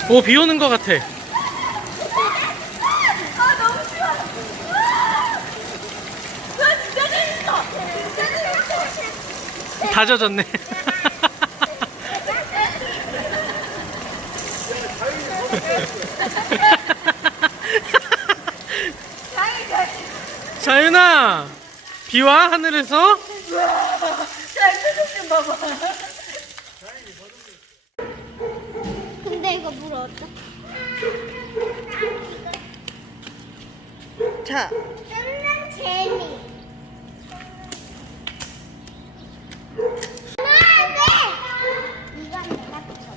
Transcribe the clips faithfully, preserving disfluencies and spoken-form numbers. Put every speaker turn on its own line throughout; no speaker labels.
오, 비 오는 것 같아.
아 너무 싫어. 와 진짜 재밌어. 진짜 재밌어.
다 젖었네. 자윤아, 비와 하늘에서?
자 표정 좀 봐봐.
근데 이거 물 어떡해?
자.
뜯는 재미. 엄마, 안 돼! 이건 내가 붙여.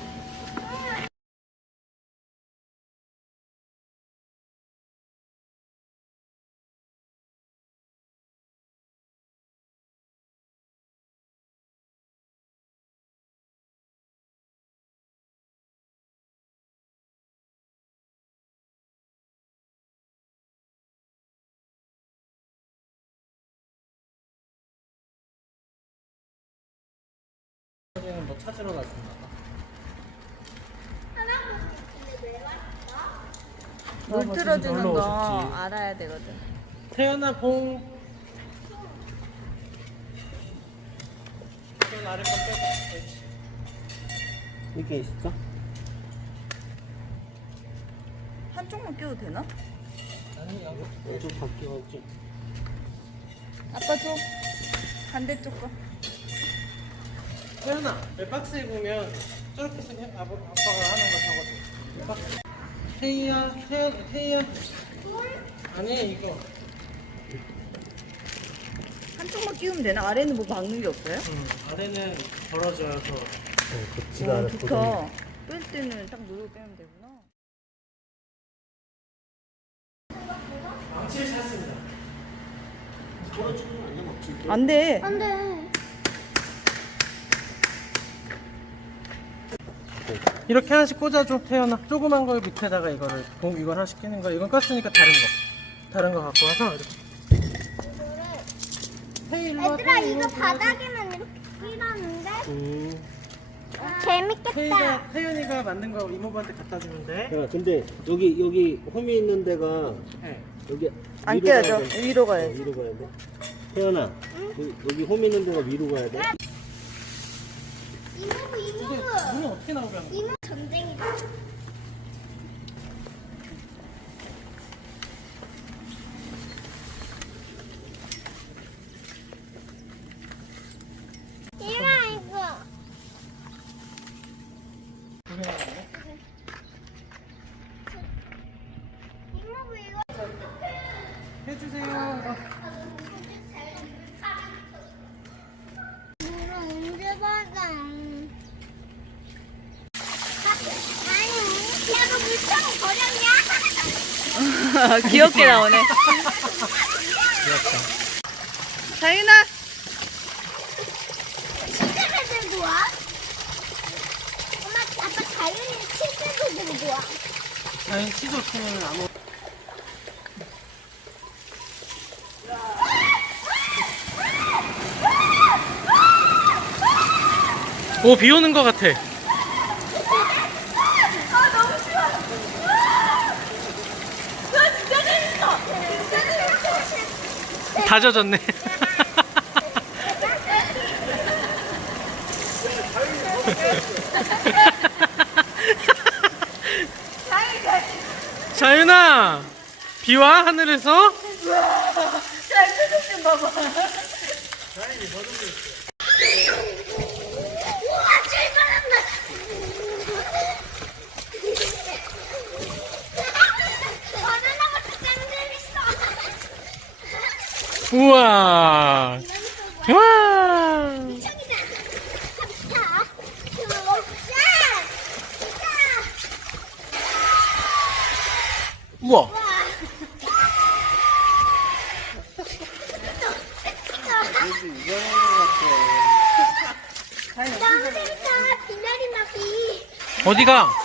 뭐 찾으러 가신다.
물 틀어주는
놀러
거
오셨지.
알아야 되거든.
태연아, 봉. 손 아래 건 빼고. 이렇게 있을까?
한쪽만 끼워도 되나?
아니, 여기 좀 바뀌었지.
아빠 줘. 반대쪽 거.
태연아, 왜 박스에 보면 저렇게 생긴 아빠, 아빠가 하는 거 저거지. 태희야, 태연, 태희야. 아니, 이거.
한쪽만 끼우면 되나? 아래는 뭐 막는 게 없어요?
응, 아래는 벌어져서.
어, 좋다. 뺄 때는 딱 누르고 빼면 되구나.
망치를 찾습니다.
안 돼.
안 돼.
이렇게 하나씩 꽂아줘, 태연아. 조그만 거 밑에다가 이거를, 공 이걸 하나씩 끼는 거. 이건 깠으니까 다른 거. 다른 거 갖고 와서 이렇게. 태희, 일로 와,
얘들아,
태희, 일로
이거
와, 태희.
바닥에만 이렇게 끼라는데?
음.
재밌겠다.
태희가, 태연이가 만든 거 이모부한테 갖다 주면 돼.
야, 근데 여기 여기 홈이 있는 데가
네.
여기
안
위로
끼워져.
가야 돼.
위로
어,
가야지.
위로 가야 돼. 태연아, 여기, 여기 홈 있는 데가 위로 가야 돼.
이모부,
근데
이모부.
물은 어떻게 나오게 하는 거야?
이모 전쟁이다. 이마 이거.
두개 나왔네.
이모부 이거.
해주세요. 이거.
물은 언제 받아? 아니, 야, 너 물병 버렸냐?
귀엽게 나오네.
귀엽다.
자윤아.
치즈를 들고 와. 엄마, 아빠 자윤이 치즈를 들고 와.
자연 치즈 없으면 아무. 오, 비 오는 것 같아.
아 너무 싫어. 와 진짜 재밌어. 진짜 재밌어.
다 젖었네. 자윤아, 비와 하늘에서?
자 표정 좀 봐봐.
우와, 출발한다. 바나나가 짱 재밌어.
우와. 와.
미쳤이다. 자, 자,
우와.
와. 너무 재밌다. 비나리 나비.
어디가?